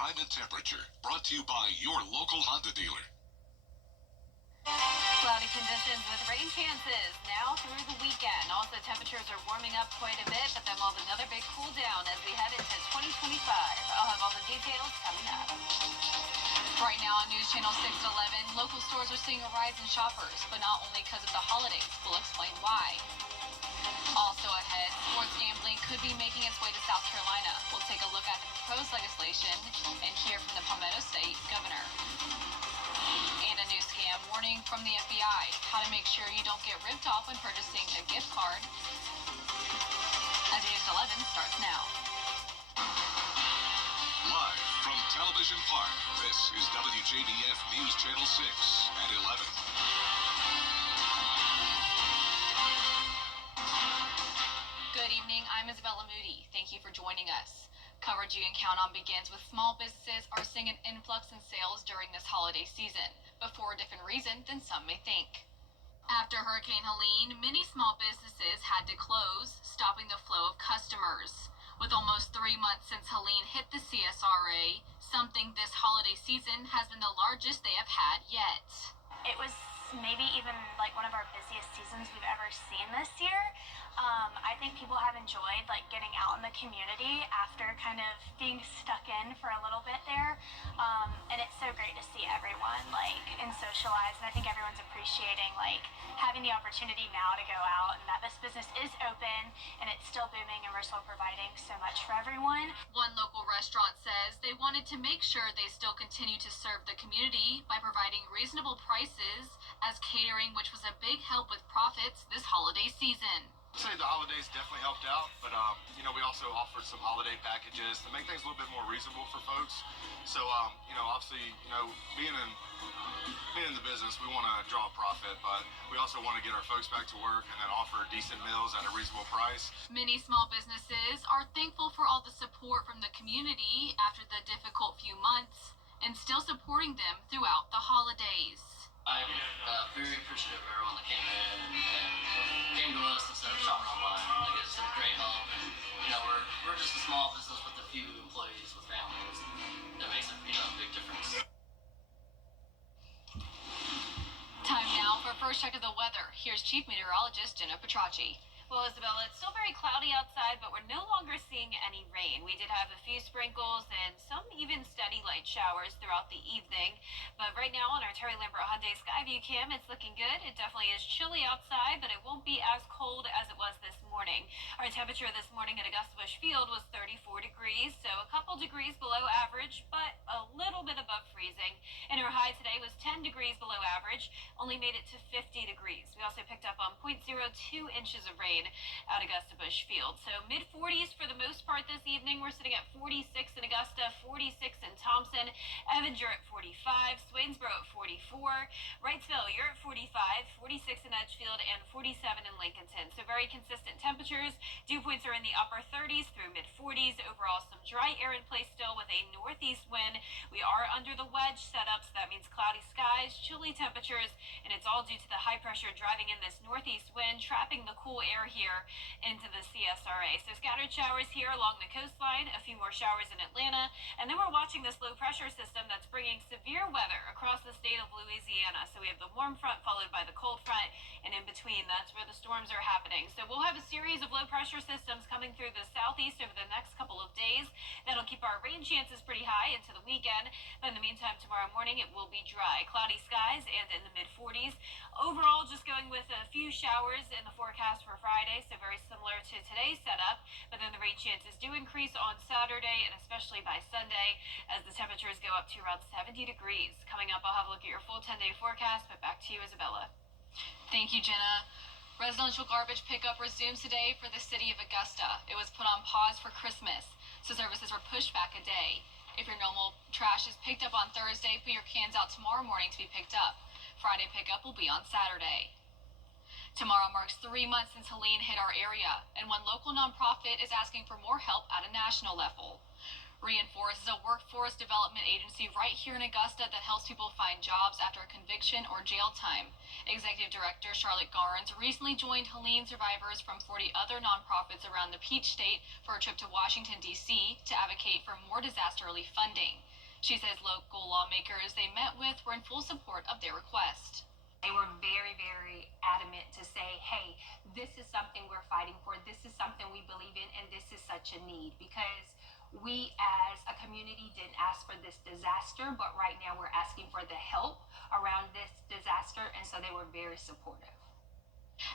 time and temperature. Brought to you by your local Honda dealer. Cloudy conditions with rain chances now through the weekend. Also, temperatures are warming up quite a bit, but then we'll have another big cool down as we head into 2025. I'll have all the details coming up. Right now on News Channel 611, local stores are seeing a rise in shoppers, but not only because of the holidays. We'll explain why. Also ahead, sports gambling could be making its way to South Carolina. We'll take a look at the proposed legislation and hear from the Palmetto State governor. And a new scam warning from the FBI. How to make sure you don't get ripped off when purchasing a gift card. As News 11 starts now. Live from Television Park, this is WJBF News Channel 6 at 11. Good evening, I'm Isabella Moody. Thank you for joining us. Coverage you can count on begins with small businesses are seeing an influx in sales during this holiday season, but for a different reason than some may think. After Hurricane Helene, many small businesses had to close, stopping the flow of customers. With almost 3 months since Helene hit the CSRA, something this holiday season has been the largest they have had yet. It was maybe even like one of our busiest seasons we've ever seen this year. I think people have enjoyed like getting out in the community after kind of being stuck in for a little bit there. And it's so great to see everyone and socialize. And I think everyone's appreciating having the opportunity now to go out and that this business is open and it's still booming and we're still providing so much for everyone. One local restaurant says they wanted to make sure they still continue to serve the community by providing reasonable prices as catering, which was a big help with profits this holiday season. I'd say the holidays definitely helped out, but we also offered some holiday packages to make things a little bit more reasonable for folks. So obviously, being in the business, we want to draw a profit, but we also want to get our folks back to work and then offer decent meals at a reasonable price. Many small businesses are thankful for all the support from the community after the difficult few months and still supporting them throughout the holidays. I'm very appreciative of everyone that came in and came to us instead of shopping online. It's a great help. And, we're just a small business with a few employees with families. That makes a big difference. Time now for first check of the weather. Here's Chief Meteorologist Jenna Petracci. Well, Isabella, it's still very cloudy outside, but we're no longer seeing any rain. We did have a few sprinkles and some even steady light showers throughout the evening. But right now on our Terry Lambert Hyundai Skyview cam, it's looking good. It definitely is chilly outside, but it won't be as cold as it was this morning. Our temperature this morning at Augusta Busch Field was 34 degrees, so a couple degrees below average, but a little bit above freezing. And our high today was 10 degrees below average, only made it to 50 degrees. We also picked up on 0.02 inches of rain at Augusta Busch Field. So mid-40s for the most part this evening. We're sitting at 46 in Augusta, 46 in Thompson, Evans, you're at 45, Swainsboro at 44, Wrightsville, you're at 45, 46 in Edgefield, and 47 in Lincolnton. So very consistent temperatures. Dew points are in the upper 30s through mid-40s. Overall, some dry air in place still with a northeast wind. We are under the wedge setup, so that means cloudy skies, chilly temperatures, and it's all due to the high pressure driving in this northeast wind, trapping the cool air here into the CSRA. So scattered showers here along the coastline, a few more showers in Atlanta, and then we're watching this low pressure system that's bringing severe weather across the state of Louisiana. So we have the warm front followed by the cold front, and in between, that's where the storms are happening. So we'll have a series of low pressure systems coming through the southeast over the next couple of days. That'll keep our rain chances pretty high into the weekend. But in the meantime, tomorrow morning, it will be dry, cloudy skies, and in the mid-40s. Overall, just going with a few showers in the forecast for Friday, so very similar to today's setup, but then the rain chances do increase on Saturday and especially by Sunday as the temperatures go up to around 70 degrees. Coming up, I'll have a look at your full 10-day forecast, but back to you, Isabella. Thank you, Jenna. Residential garbage pickup resumes today for the city of Augusta. It was put on pause for Christmas, so services were pushed back a day. If your normal trash is picked up on Thursday, put your cans out tomorrow morning to be picked up. Friday pickup will be on Saturday. Tomorrow marks 3 months since Helene hit our area, and one local nonprofit is asking for more help at a national level. Reinforce is a workforce development agency right here in Augusta that helps people find jobs after a conviction or jail time. Executive Director Charlotte Garnes recently joined Helene survivors from 40 other nonprofits around the Peach State for a trip to Washington, D.C. to advocate for more disaster relief funding. She says local lawmakers they met with were in full support of their request. They were very, very adamant to say, hey, this is something we're fighting for, this is something we believe in, and this is such a need, because we as a community didn't ask for this disaster, but right now we're asking for the help around this disaster, and so they were very supportive.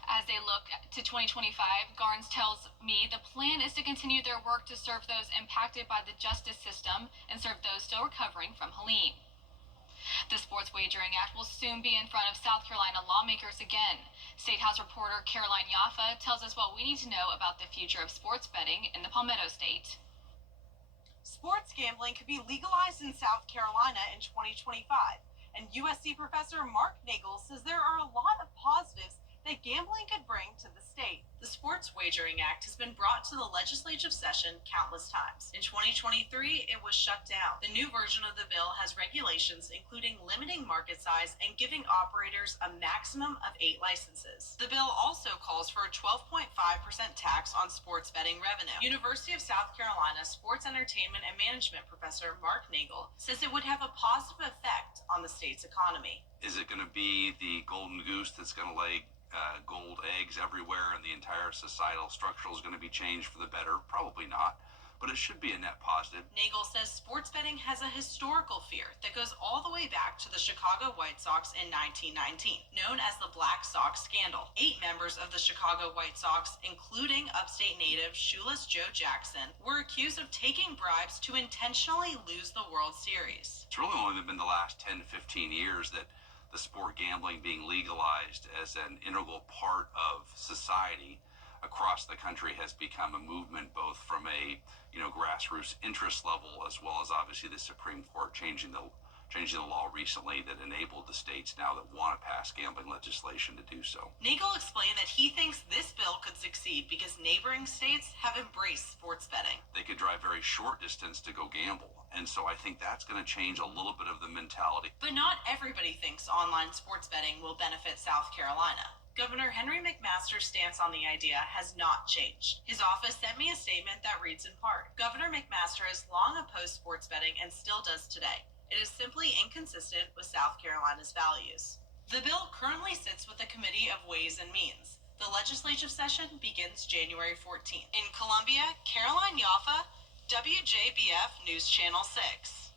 As they look to 2025, Garnes tells me the plan is to continue their work to serve those impacted by the justice system and serve those still recovering from Helene. The Sports Wagering Act will soon be in front of South Carolina lawmakers again. State House reporter Caroline Yaffa tells us what we need to know about the future of sports betting in the Palmetto State. Sports gambling could be legalized in South Carolina in 2025, and USC professor Mark Nagel says there are a lot of positives that gambling could bring to the state. The Sports Wagering Act has been brought to the legislative session countless times. In 2023, it was shut down. The new version of the bill has regulations including limiting market size and giving operators a maximum of 8 licenses. The bill also calls for a 12.5% tax on sports betting revenue. University of South Carolina sports entertainment and management professor Mark Nagel says it would have a positive effect on the state's economy. Is it going to be the golden goose that's going to lay gold eggs everywhere and the entire societal structure is going to be changed for the better? Probably not, but it should be a net positive. Nagel says sports betting has a historical fear that goes all the way back to the Chicago White Sox in 1919, known as the Black Sox Scandal. 8 members of the Chicago White Sox, including upstate native shoeless Joe Jackson, were accused of taking bribes to intentionally lose the World Series. It's really only been the last 10 to 15 years that the sport gambling being legalized as an integral part of society across the country has become a movement, both from a grassroots interest level as well as obviously the Supreme Court changing the law recently that enabled the states now that want to pass gambling legislation to do so. Nagel explained that he thinks this bill could succeed because neighboring states have embraced sports betting. They could drive very short distance to go gamble. And so I think that's going to change a little bit of the mentality. But not everybody thinks online sports betting will benefit South Carolina. Governor Henry McMaster's stance on the idea has not changed. His office sent me a statement that reads in part, Governor McMaster has long opposed sports betting and still does today. It is simply inconsistent with South Carolina's values. The bill currently sits with the Committee of Ways and Means. The legislative session begins January 14th. In Columbia, Caroline Yaffa, WJBF News Channel 6.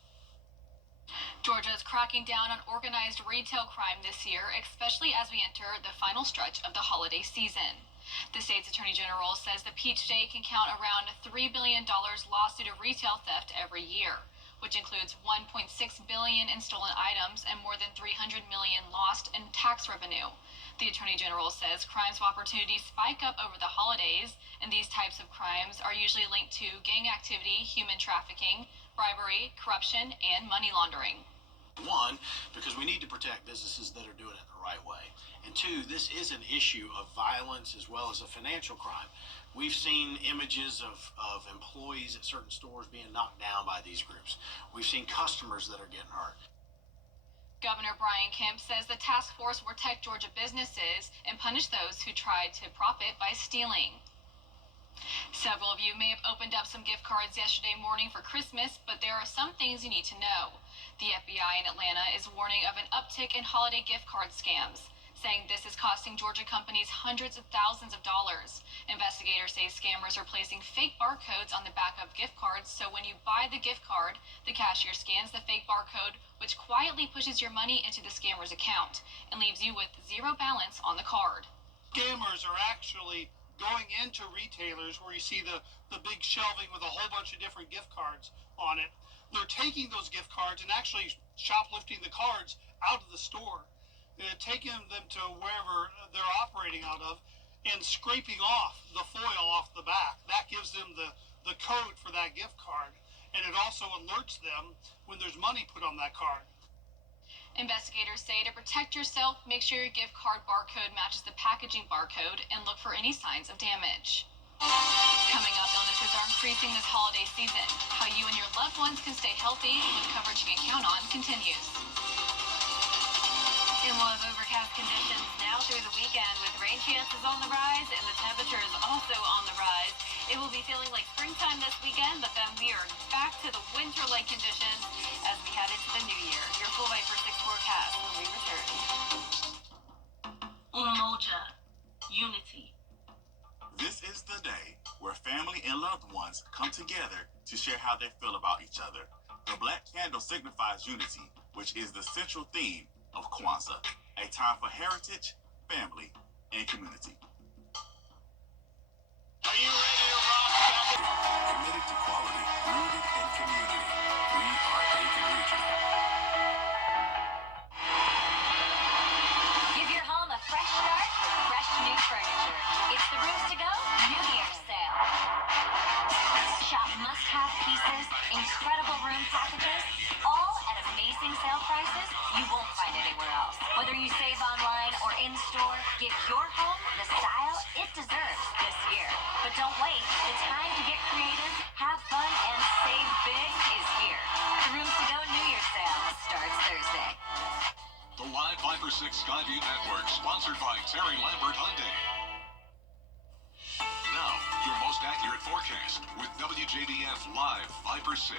Georgia is cracking down on organized retail crime this year, especially as we enter the final stretch of the holiday season. The state's attorney general says the Peach State can count around $3 billion lost due to retail theft every year, which includes $1.6 billion in stolen items and more than $300 million lost in tax revenue. The Attorney General says crimes of opportunity spike up over the holidays, and these types of crimes are usually linked to gang activity, human trafficking, bribery, corruption, and money laundering. 1, because we need to protect businesses that are doing it the right way. And 2, this is an issue of violence as well as a financial crime. We've seen images of employees at certain stores being knocked down by these groups. We've seen customers that are getting hurt. Governor Brian Kemp says the task force will protect Georgia businesses and punish those who tried to profit by stealing. Several of you may have opened up some gift cards yesterday morning for Christmas, but there are some things you need to know. The FBI in Atlanta is warning of an uptick in holiday gift card scams, saying this is costing Georgia companies hundreds of thousands of dollars. Investigators say scammers are placing fake barcodes on the back of gift cards, so when you buy the gift card, the cashier scans the fake barcode, which quietly pushes your money into the scammer's account and leaves you with zero balance on the card. Scammers are actually going into retailers where you see the big shelving with a whole bunch of different gift cards on it. They're taking those gift cards and actually shoplifting the cards out of the store, taking them to wherever they're operating out of and scraping off the foil off the back. That gives them the code for that gift card, and it also alerts them when there's money put on that card. Investigators say to protect yourself, make sure your gift card barcode matches the packaging barcode and look for any signs of damage. Coming up, illnesses are increasing this holiday season. How you and your loved ones can stay healthy with coverage you can count on continues. And we'll have overcast conditions now through the weekend with rain chances on the rise and the temperatures also on the rise. It will be feeling like springtime this weekend, but then we are back to the winter-like conditions as we head into the new year. Your full Viper 6 forecast when we return. Umoja, unity. This is the day where family and loved ones come together to share how they feel about each other. The black candle signifies unity, which is the central theme of Kwanzaa, a time for heritage, family, and community. Are you ready to rock? Committed to quality, rooted in community. We are Aiken Regional. Give your home a fresh start with fresh new furniture. It's the Rooms to Go New Year's sale. Shop must-have pieces, incredible room packages, all at amazing sale prices you won't find anywhere else. Whether you save online or in-store, give your home the style it deserves this year. But don't wait. The time to get creative, have fun, and save big is here. The Rooms to Go New Year's sale starts Thursday. The live Viper 6 Skyview Network, sponsored by Terry Lambert Hyundai. Now, your most accurate forecast with WJBF Live Viper 6.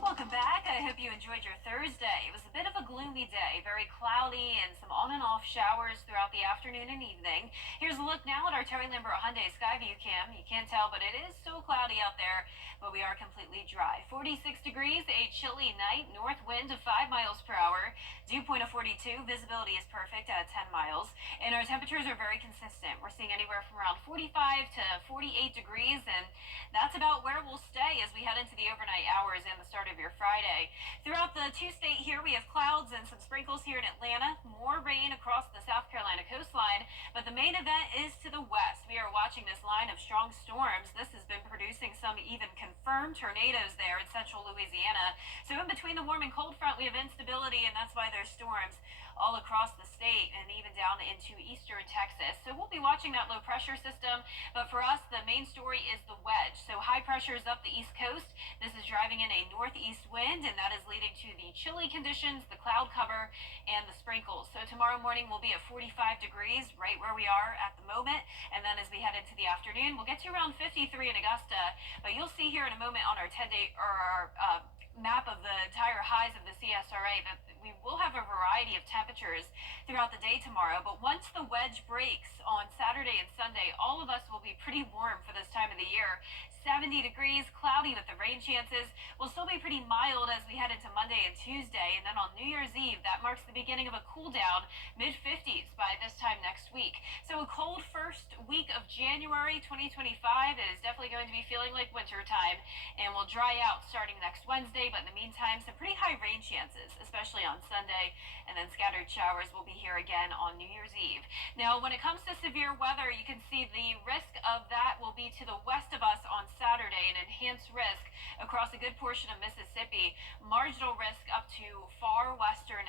Welcome back. I hope you enjoyed your Thursday. It was a bit of a gloomy day, very cloudy and some on and off showers throughout the afternoon and evening. Here's a look now at our Terry Lambert Hyundai Skyview cam. You can't tell, but it is so cloudy out there, but we are completely dry. 46 degrees, a chilly night, north wind of 5 miles per hour, dew point of 42, visibility is perfect at 10 miles, and our temperatures are very consistent. We're seeing anywhere from around 45 to 48 degrees, and that's about where we'll stay as we head into the overnight hours and the start of your Friday. Throughout the two-state here, we have clouds and some sprinkles here in Atlanta, more rain across the South Carolina coastline, but the main event is to the west. We are watching this line of strong storms. This has been producing some even confirmed tornadoes there in central Louisiana. So in between the warm and cold front, we have instability, and that's why there's storms all across the state and even down into eastern Texas. So we'll be watching that low pressure system, but for us, the main story is the wedge. So high pressure is up the east coast. This is driving in a northeast wind, and that is leading to the chilly conditions, the cloud cover, and the sprinkles. So tomorrow morning will be at 45 degrees, right where we are at the moment, and then as we head into the afternoon, we'll get to around 53 in Augusta, but you'll see here in a moment on our 10-day or our map of the entire highs of the CSRA that we will have a variety of temperatures throughout the day tomorrow, but once the wedge breaks on Saturday and Sunday, all of us will be pretty warm for this time of the year. 70 degrees, cloudy with the rain chances. Will still be pretty mild as we head into Monday and Tuesday, and then on New Year's Eve, that marks the beginning of a cool down, mid-50s by this time next week. So a cold first week of January 2025 is definitely going to be feeling like winter time, and will dry out starting next Wednesday, but in the meantime, some pretty high rain chances, especially on Sunday, and then scattered showers will be here again on New Year's Eve. Now, when it comes to severe weather, you can see the risk of that will be to the west of us on Saturday, an enhanced risk across a good portion of Mississippi, marginal risk up to far western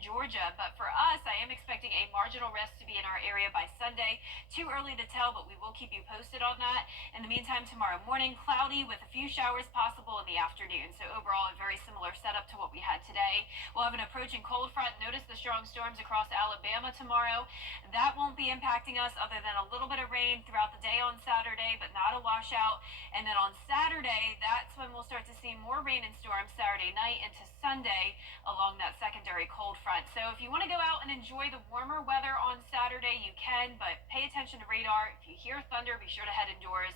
Georgia, but for us, I am expecting a marginal risk to be in our area by Sunday. Too early to tell, but we will keep you posted on that. In the meantime, tomorrow morning, cloudy with a few showers possible in the afternoon. So overall, a very similar setup to what we had today. We'll have an approaching cold front. Notice the strong storms across Alabama tomorrow. That won't be impacting us other than a little bit of rain throughout the day on Saturday, but not a washout. And then on Saturday, that's when we'll start to see more rain and storms Saturday night into Sunday along that secondary cold front. So if you want to go out and enjoy the warmer weather on Saturday, you can, but pay attention to radar. If you hear thunder, be sure to head indoors.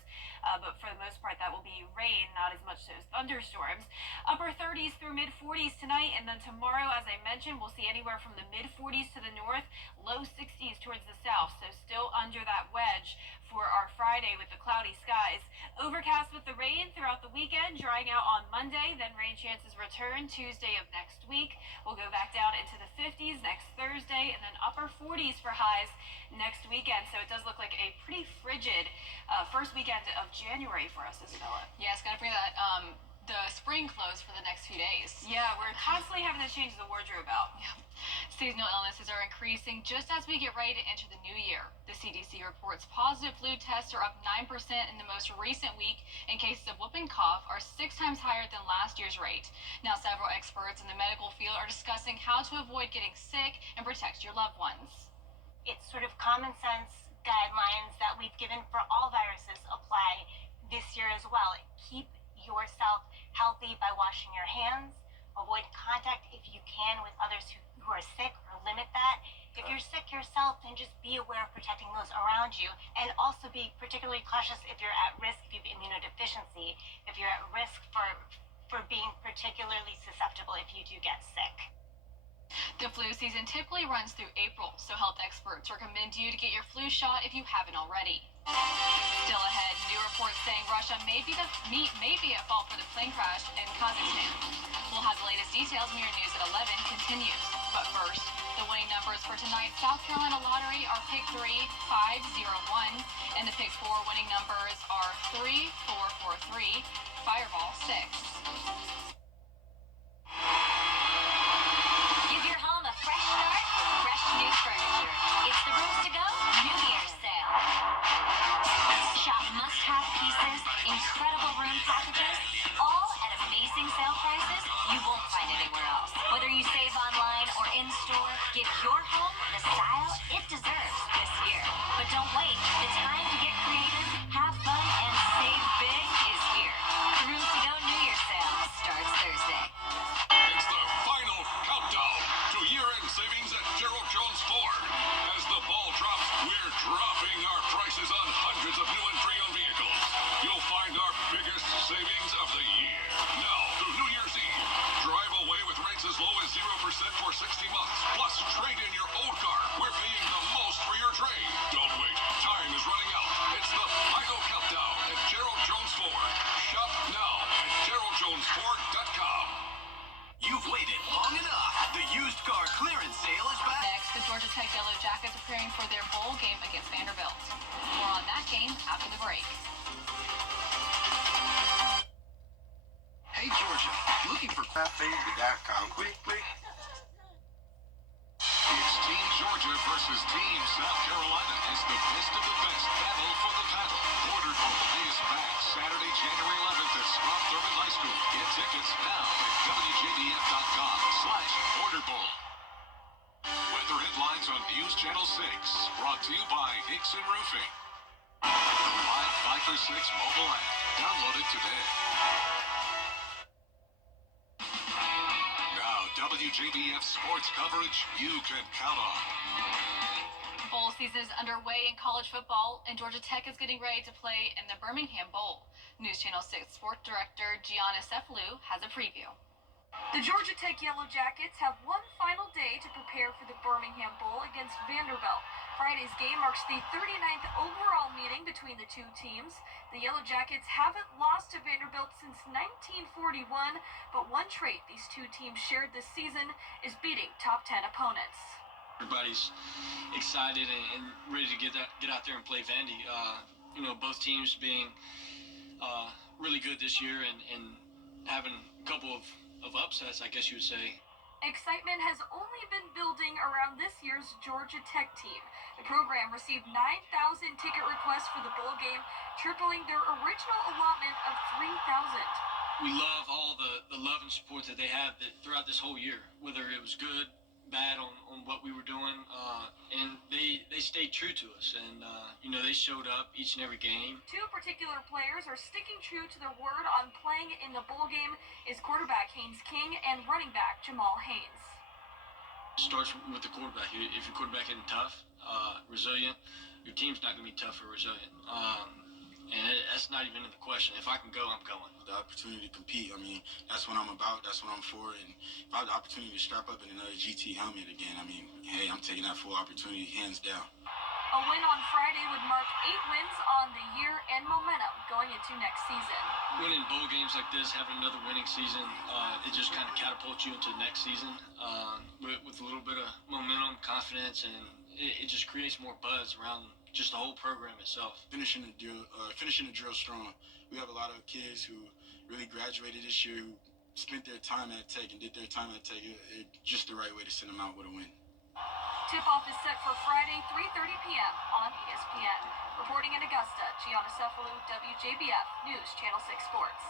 But for the most part, that will be rain, not as much as thunderstorms. Upper 30s through mid 40s tonight, and then tomorrow, as I mentioned, we'll see anywhere from the mid 40s to the north, low 60s towards the south. So still under that wedge for our Friday with the cloudy skies. Overcast with the rain throughout the weekend, drying out on Monday, then rain chances return Tuesday of next week. We'll go back down into the 50s next Thursday, and then upper 40s for highs next weekend. So it does look like a pretty frigid first weekend of January for us, Isabella. Yeah, it's going to bring that the spring clothes for the next few days. Yeah, we're constantly having to change the wardrobe out. Yeah. Seasonal illnesses are increasing just as we get ready to enter the new year. The CDC reports positive flu tests are up 9% in the most recent week, and cases of whooping cough are 6 times higher than last year's rate. Now, several experts in the medical field are discussing how to avoid getting sick and protect your loved ones. It's sort of common sense guidelines that we've given for all viruses apply this year as well. Keep yourself healthy by washing your hands. Avoid contact if you can with others who are sick, or limit that. If you're sick yourself, then just be aware of protecting those around you, and also be particularly cautious if you're at risk, if you have immunodeficiency, if you're at risk for being particularly susceptible if you do get sick. The flu season typically runs through April, so health experts recommend you to get your flu shot if you haven't already. Still ahead, new reports saying Russia may be at fault for the plane crash in Kazakhstan. We'll have the latest details when your news at 11 continues. But first, the winning numbers for tonight's South Carolina lottery are Pick 3, 501, and the Pick 4 winning numbers are 3, 4, 4, 3, Fireball 6. Give your home a fresh start with fresh new furniture. It's the Rooms to Go New Year's sale. Shop must-have pieces, incredible room packages, all at amazing sale prices you won't find anywhere else. Whether you save online or in-store, give your home the style it deserves this year. But don't wait. The time to get creative, have fun, and save big is here. The Rooms to Go New Year's sale starts Thursday. It's the final countdown to year-end savings at Gerald Jones Ford. As the ball drops, we're dropping our prices on hundreds of new and pre-owned vehicles. You'll find our biggest savings of the year. Now through New Year's Eve, drive away with rates as low as 0% for 60 months. Plus, trade in your old car. We're paying the most for your trade. Don't wait. Time is running out. It's the final countdown at Gerald Jones Ford. Shop now at GeraldJonesFord.com. You've waited long enough. The used car clearance sale is back. Next, the Georgia Tech Yellow Jackets are preparing for their bowl game against Vanderbilt. More on that game after the break. Hey, Georgia. Looking for Baby.com. Quick. It's Team Georgia versus Team South Carolina as the best of the best battle for the title. Order Bowl is back Saturday, January 11th at Scott Thurman High School. Get tickets now at WJBF.com/Order Bowl. Weather headlines on News Channel 6, brought to you by Hickson Roofing. The live 5 for 6 mobile app. Download it today. Now, WJBF sports coverage you can count on. Bowl season is underway in college football, and Georgia Tech is getting ready to play in the Birmingham Bowl. News Channel 6 Sports Director Gianna Cephalou has a preview. The Georgia Tech Yellow Jackets have one final day to prepare for the Birmingham Bowl against Vanderbilt. Friday's game marks the 39th overall meeting between the two teams. The Yellow Jackets haven't lost to Vanderbilt since 1941, but one trait these two teams shared this season is beating top 10 opponents. Everybody's excited and ready to get out there and play Vandy. Both teams being really good this year and having a couple of upsets, I guess you would say. Excitement has only been building around this year's Georgia Tech team. The program received 9,000 ticket requests for the bowl game, tripling their original allotment of 3,000. We love all the love and support that they have throughout this whole year, whether it was good, bad on what we were doing, and they stayed true to us, and they showed up each and every game. Two particular players are sticking true to their word on playing in the bowl game is quarterback Haynes King and running back Jamal Haynes. Starts with the quarterback. If your quarterback isn't tough, resilient, your team's not going to be tough or resilient. And that's not even in the question. If I can go, I'm going. The opportunity to compete, that's what I'm about. That's what I'm for. And if I have the opportunity to strap up in another GT helmet again, hey, I'm taking that full opportunity hands down. A win on Friday would mark 8 wins on the year and momentum going into next season. Winning bowl games like this, having another winning season, it just kind of catapults you into next season with a little bit of momentum, confidence, and it just creates more buzz around just the whole program itself. Finishing the drill strong. We have a lot of kids who really graduated this year, who spent their time at Tech and did their time at Tech. Just the right way to send them out with a win. Tip-off is set for Friday, 3:30 p.m. on ESPN. Reporting in Augusta, Gianna Cefalu, WJBF News, Channel 6 Sports.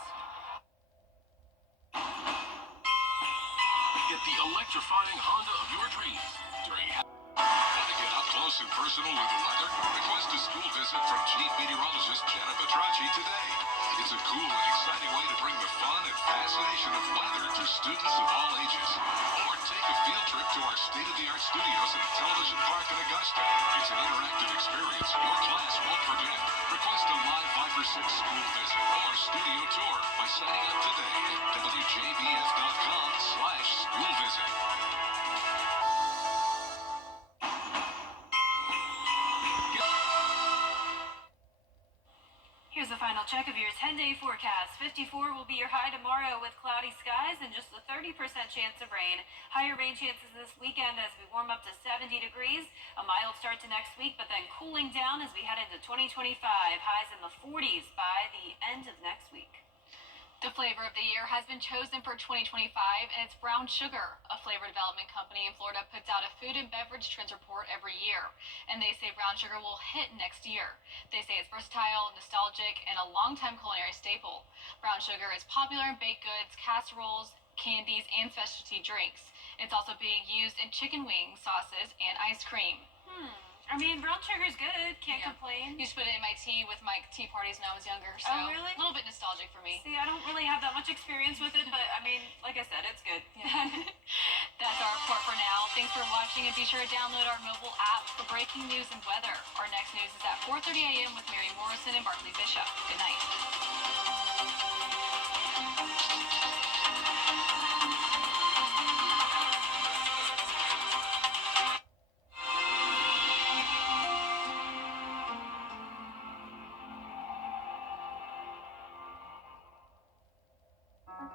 Get the electrifying Honda of your dreams during. Want to get up close and personal with the weather? Request a school visit from Chief Meteorologist Jenna Petracci today. It's a cool and exciting way to bring the fun and fascination of weather to students of all ages. Or take a field trip to our state-of-the-art studios at Television Park in Augusta. It's an interactive experience your class won't forget. Request a live 5 for 6 school visit or studio tour by signing up today at WJBF.com/school visit. Here's a final check of your 10-day forecast. 54 will be your high tomorrow with cloudy skies and just a 30% chance of rain. Higher rain chances this weekend as we warm up to 70 degrees. A mild start to next week, but then cooling down as we head into 2025. Highs in the 40s by the end of next week. The flavor of the year has been chosen for 2025, and it's brown sugar. A flavor development company in Florida puts out a food and beverage trends report every year, and they say brown sugar will hit next year. They say it's versatile, nostalgic, and a longtime culinary staple. Brown sugar is popular in baked goods, casseroles, candies, and specialty drinks. It's also being used in chicken wings, sauces, and ice cream. I mean, brown sugar's good. Can't complain. Used to put it in my tea with my tea parties when I was younger, so Oh, really? a little bit nostalgic for me. See, I don't really have that much experience with it, but I mean, like I said, it's good. That's our report for now. Thanks for watching, and be sure to download our mobile app for breaking news and weather. Our next news is at 4:30 a.m. with Mary Morrison and Barkley Bishop. Good night.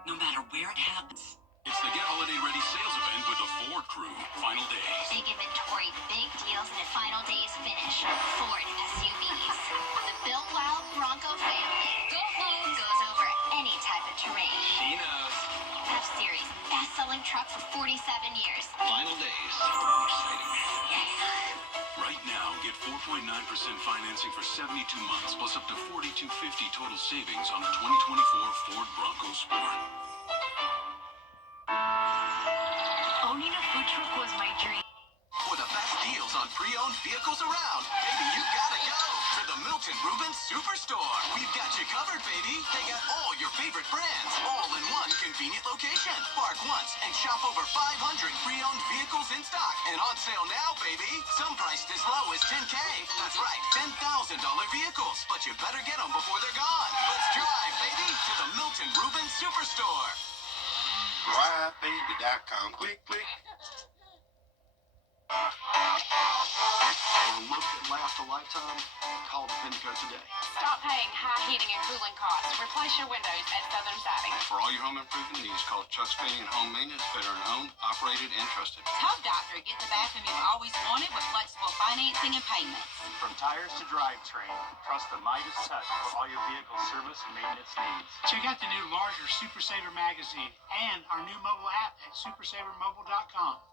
No matter where it happens. It's the Get Holiday Ready sales event with the Ford Crew. Final days. Big inventory, big deals, and a final day's finish. Ford SUVs. The Built Wild Bronco family. Go home goes over any type of terrain. She knows. F-Series, best-selling truck for 47 years. Final days. Exciting. Right now, get 4.9% financing for 72 months, plus up to $4,250 total savings on the 2024 Ford Bronco Sport. Owning a food truck was my dream. For the best deals on pre-owned vehicles around, baby, you gotta go to the Milton Rubens Superstore. We've got you covered, baby. They got all your favorite brands, all in one convenient location. Park once and shop over 500 pre-owned vehicles in stock. And on sale now, baby. Some priced as low as $10K. That's right, $10,000 vehicles. But you better get them before they're gone. Let's drive, baby, to the Milton Rubens Superstore. RideBaby.com. Click, click. For a look that lasts a lifetime, call Defendico today. Stop paying high heating and cooling costs. Replace your windows at Southern Siding. For all your home improvement needs, call Chuck's Painting and Home Maintenance, veteran-owned, operated, and trusted. Top Doctor, get the bathroom you've always wanted with flexible financing and payments. From tires to drivetrain, trust the Midas Touch for all your vehicle service and maintenance needs. Check out the new larger Super Saver magazine and our new mobile app at supersavermobile.com.